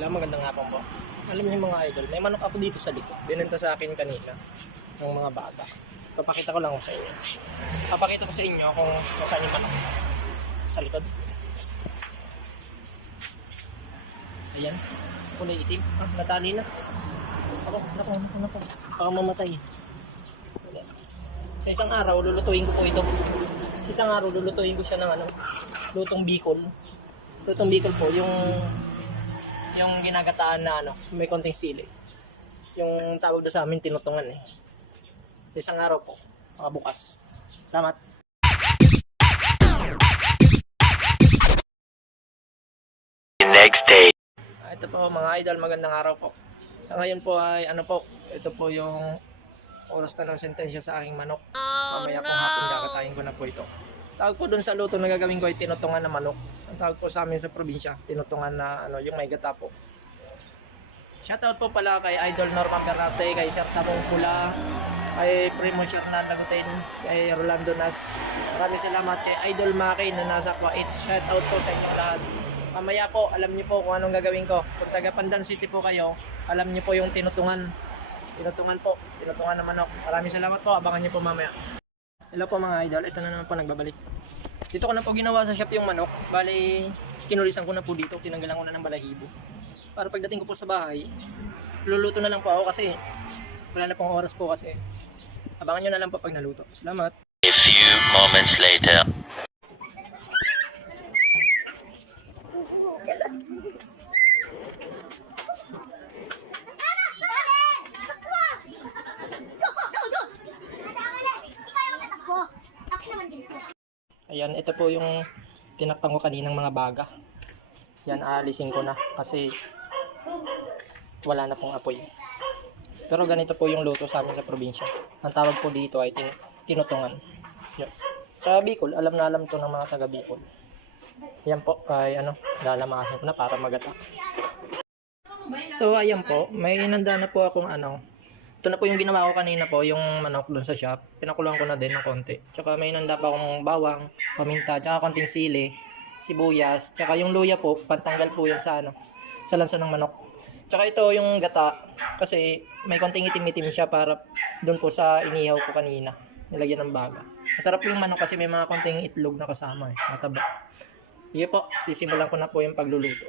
Hello, magandang hapon po. Alam niyo mga idol, may manok ako dito sa likod. Binenta sa akin kanina ng mga bata. Papakita ko lang sa inyo. Papakita ko sa inyo kung saan yung manok. Sa likod. Ayan. Kulay itim. Natali na. Naku. Baka mamatay. Sa isang araw, lulutuin ko po ito. Sa isang araw, lulutuin ko siya ng lutong bicol. Lutong bicol po, yung ginagataan na may konting sili. Yung tawag doon sa amin, tinutungan eh. Isang araw po, mga bukas. Salamat. Next day. Ito po mga idol, magandang araw po. Sa ngayon po ay ito po yung oras na ng sentensya sa aking manok. Mamaya pong hapon kakatayin ko na po ito. Tawag po doon sa luto na gagawin ko ay tinutungan na manok. Ang tawag po sa amin sa probinsya, tinutungan na yung may gata po. Shoutout po pala kay Idol Norman Bernarte, kay Sir Tabong Pula, kay Primo Shernan Lagutin, kay Rolando Nas. Maraming salamat kay Idol Maki na nasa Kuwait. Shoutout po sa inyong lahat. Mamaya po, alam niyo po kung anong gagawin ko. Kung taga Pandan City po kayo, alam niyo po yung tinutungan. Tinutungan na manok. Maraming salamat po, abangan niyo po mamaya. Hello po mga idol, ito na naman po nagbabalik. Dito ko na po ginawa sa shop yung manok. Bali, kinulisan ko na po dito, tinanggalan ko na ng balahibo. Para pagdating ko po sa bahay, luluto na lang po ako kasi wala na pong oras po kasi. Abangan nyo na lang po pag naluto. Salamat. A few moments later. Ayan, ito po yung tinakpan ko kaninang mga baga. Yan, aalisin ko na kasi wala na pong apoy. Pero ganito po yung luto sa amin sa probinsya. Ang tawag po dito ay tinutungan. Yan. Sa Bicol, alam na alam to ng mga taga Bicol. Yan po ay lalamasin ko na para magata. So ayan po, may inanda na po akong ito na po yung ginawa ko kanina po, yung manok doon sa shop. Pinakulang ko na din ng konti. Tsaka may inanda pa akong bawang, paminta, tsaka konting sili, sibuyas, tsaka yung luya po, pantanggal po yan sa sa lansa ng manok. Tsaka ito yung gata, kasi may konting itim-itim siya para doon po sa inihaw ko kanina. Nilagyan ng baga. Masarap po yung manok kasi may mga konting itlog na kasama mataba. Sige po, sisimulan ko na po yung pagluluto.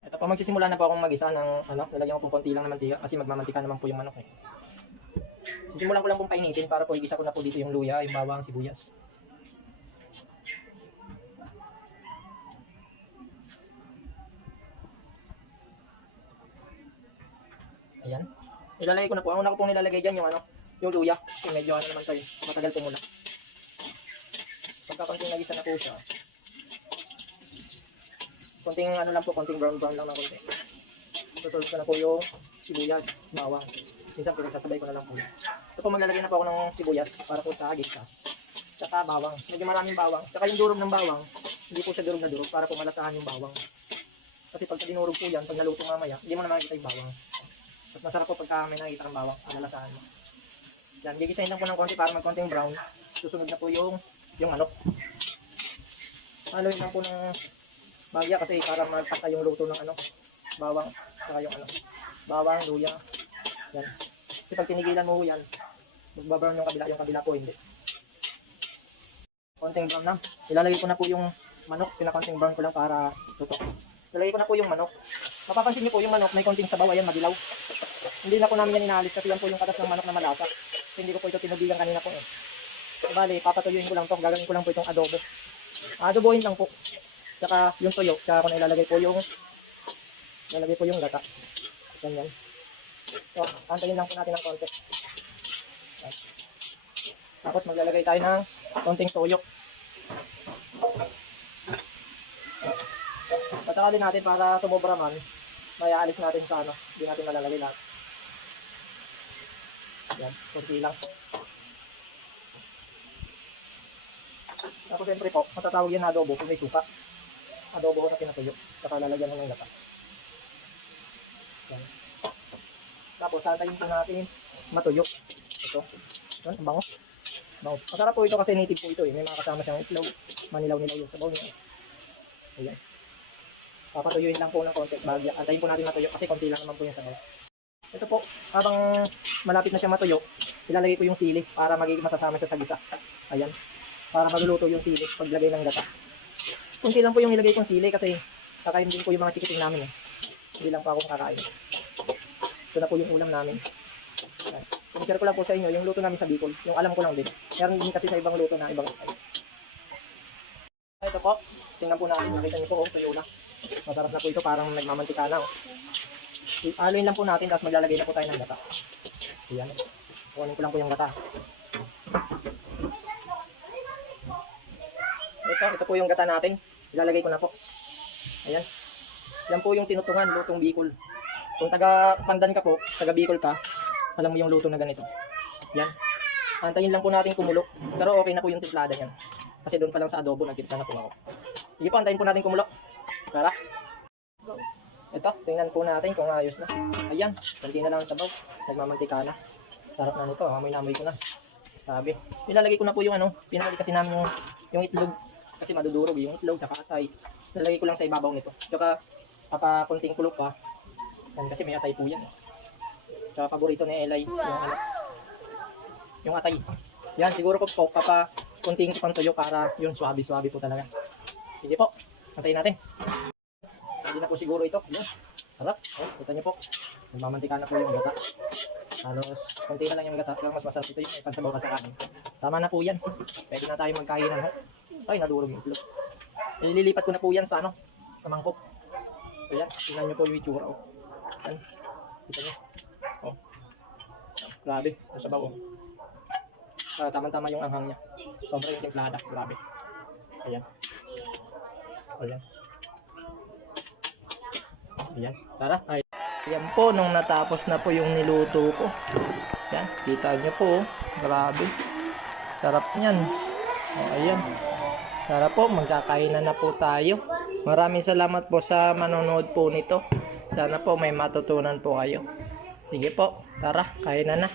Ito po, magsisimula na po akong mag-isa ng nalagyan ko pong konti lang ng mantika kasi magmamantika naman po yung manok Sisimulan ko lang pong painitin para po igisa ko na po dito yung luya, yung bawang, sibuyas. Ayan. Ilalagay ko na po. Ang una ko pong nilalagay dyan yung luya. Yung medyo naman to matagal po muna. Pagka konting nagisa na po siya. Konting lang po, konting brown lang ng konti. Tutulog ko na po yung sibuyas, bawang. Minsan pinagsasabay ko na lang po. Ito po maglalagay na po ako ng sibuyas para po sa gitsa. Saka bawang. Medyo maraming bawang. Saka yung durog ng bawang, hindi po siya durog na durog para po malasahan yung bawang. Kasi pag dinurog po yan, pag naluto mamaya, hindi mo na makikita yung bawang. At masarap po pagka may nakikita ng bawang, malalasahan mo. Yan, gigisahin lang po ng konti para magkonting brown. Susunod na po yung manok. Haluin lang po ng bagya kasi para magpatay yung luto ng bawang, saka yung bawang, luya. Yan. Kasi pag tinigilan mo yan, magbabrown yung kabila po hindi. Konting brown na. Ilalagay ko na po yung manok, pinakonting brown ko lang para tutok. Ilalagay ko na po yung manok. Mapapansin niyo po yung manok may konting sabaw, ayan madilaw. Hindi na po namin yan inaalis kasi yan po yung katas ng manok na malasa. Kasi hindi ko po ito tinubigan kanina po Bali, papatuyuin ko lang to, gagawin ko lang po itong adobo. Adobohin lang po. Saka yung tuyo, saka ko na ilalagay po yung gata. Ganyan. So, antayin lang po natin ng konti. Tapos maglalagay tayo ng konting tuyo. Patakalin natin para sumobra man, may aalis natin sa hindi natin malalagay lahat. Yan, konti lang. Tapos siyempre po, matatawag yan na adobo kung may suka. Adobo ko na pinatuyo. Saka lalagyan ng gata. Yan. Tapos santayin po natin matuyo. Ito. Yan, ang bango. Masarap po ito kasi native po ito May mga kasama siyang itlog. Manilaw-nilaw yung sabaw niya. Ayan. Papatuyuin lang po ng konti. Antayin po natin matuyo kasi konti lang naman po yung sabaw. Ito po, habang malapit na siya matuyo, ilalagay ko yung sili para magiging masasama siya sa gisa. Ayan. Para maluluto yung sili paglagay ng gata. Kunti lang po yung ilagay kong sili kasi kakain din po yung mga chikiting namin eh. Hindi lang po ako kakain. Ito na po yung ulam namin. Ayan. Share ko lang po sa inyo yung luto namin sa Bicol. Yung alam ko lang din. Meron din kasi sa ibang luto na ibang style. Ito po, tingnan po natin. Nakita niyo po, tuyo na. Masarap na po ito, parang nagmamantika na. Haluin lang po natin, tapos maglalagay na po tayo ng gata. Ayan. Kunin ko lang po yung gata. Ito po yung gata natin. Ilalagay ko na po. Ayan. Yan po yung tinutungan, lutong Bicol. Kung taga Pandan ka po, taga Bicol ka, alam mo yung luto na ganito. Yan. Antayin lang po natin kumulo. Pero okay na po yung timplada niyan. Kasi doon pa lang sa adobo, nagtimpla na po ako. Sige po, antayin po natin kumulo. Tara. Ito, tingnan po natin kung ayos na. Ayan, konti na lang ang sabaw. Nagmamantika na. Sarap na nito, amoy na amoy ko na. Sabi. Ilalagay ko na po yung pinali kasi namin yung itlog. Kasi madudurog yung itlog, tsaka atay. Ilalagay ko lang sa ibabaw nito. Tsaka, papakunting kulok pa. Yan, kasi may atay po yan. Tsaka paborito ni Eli, yung atay. Yan, siguro ko po, papakunting pang tuyo para yung swabe-swabe po talaga. Sige po, antayin natin. Hindi na po siguro ito. Ayan. Sarap. Oh, kita niyo po. Nagmamantika na po yung gata. Halos, konti na lang yung gata. Pero mas masarap ito yung may pagsabaw ka sa kanin. Tama na po yan. Pwede na tayo magkainan. Ay, nadurog yung itlog. Ililipat ko na po yan sa sa mangkok. Ayan. Tingnan niyo po yung itsura. Oh. Ayan. Kita niyo. Oh. Grabe. Yung sabaw. Oh. Tama-tama yung anghang niya. Sobra yung timplada. Grabe. Ayan. Ayan. Ayan, tara. Ayan po, nung natapos na po yung niluto ko. Ayan, kita nyo po. Grabe. Sarap niyan. O, ayan. Tara po, magkakainan na po tayo. Maraming salamat po sa manonood po nito. Sana po may matutunan po kayo. Sige po, tara, kainan na.